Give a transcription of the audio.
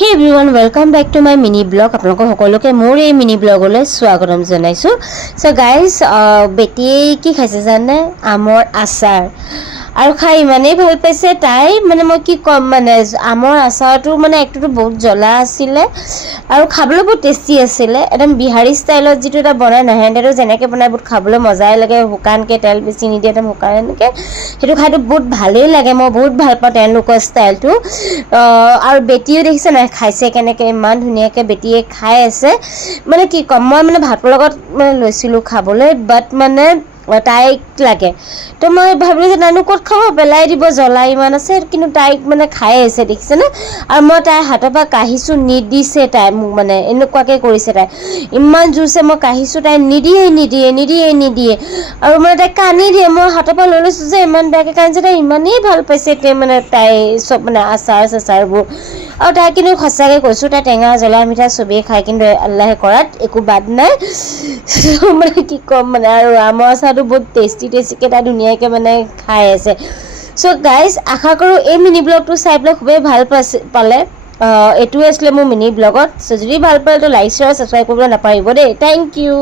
Hey everyone, welcome back to my mini blog. আপোনালোক সকলোকে মোৰ এই মিনি ব্লগলৈ স্বাগতম জনাইছো। সো গাইজ বেটিয়ে কি খাইছে জানে? আমৰ আচাৰ আৰু খাই ইমানেই ভাল পাইছে তাই, মানে মই কি ক'ম, মানে আমৰ আচাৰটো মানে একটোতো বহুত জ্বলা আছিলে আৰু খাবলৈ বহুত টেষ্টি আছিলে। একদম বিহাৰী ষ্টাইলত যিটো এটা বনাই নহয়, সিহঁতেতো যেনেকৈ বনাই বহুত খাবলৈ মজাই লাগে, শুকানকৈ তেল বেছি নিদিয়ে, একদম শুকান এনেকৈ সেইটো খাইতো বহুত ভালেই লাগে। মই বহুত ভাল পাওঁ তেওঁলোকৰ ষ্টাইলটো। আৰু বেটিও দেখিছে নাই খাইছে কেনেকৈ, ইমান ধুনীয়াকৈ বেটিয়ে খাই আছে। মানে কি ক'ম, মই মানে ভাতৰ লগত মানে লৈছিলোঁ খাবলৈ, বাট মানে তাইক লাগে, তো মই ভাবিলোঁ যে তাইনো ক'ত খাব, পেলাই দিব, জ্বলা ইমান আছে, কিন্তু তাইক মানে খাই আছে দেখিছেনে। আৰু মই তাইৰ হাতৰ পৰা কাঢ়িছোঁ, নিদিছে তাই মোক, মানে এনেকুৱাকৈ কৰিছে তাই, ইমান জোৰছে মই কাঢ়িছোঁ, তাই নিদিয়ে আৰু মানে তাই কান্দি দিয়ে। মই হাতৰ পৰা লৈ লৈছোঁ যে ইমান বেয়াকৈ কান্দিছে, তাই ইমানেই ভাল পাইছে এতিয়া মানে তাই চব মানে আচাৰবোৰ। আৰু তাই কিন্তু সঁচাকৈ কৈছোঁ, তাই টেঙা জ্বলা মিঠা চবেই খায়, কিন্তু আল্লাহে কৰাত একো বাদ নাই। মানে কি ক'ম মানে, আৰু আমৰ আচাৰটো বহুত টেষ্টিকৈ তাই ধুনীয়াকৈ মানে খাই আছে। চ' গাইজ, আশা কৰোঁ এই মিনি ব্লগটো চাই পেলাই খুবেই ভাল পালে। এইটোৱে আছিলে মোৰ মিনি ব্লগত। চ' যদি ভাল পালে তো লাইক শ্বেয়াৰ ছাবস্ক্ৰাইব কৰিবলৈ নাপাহৰিব দেই। Thank U.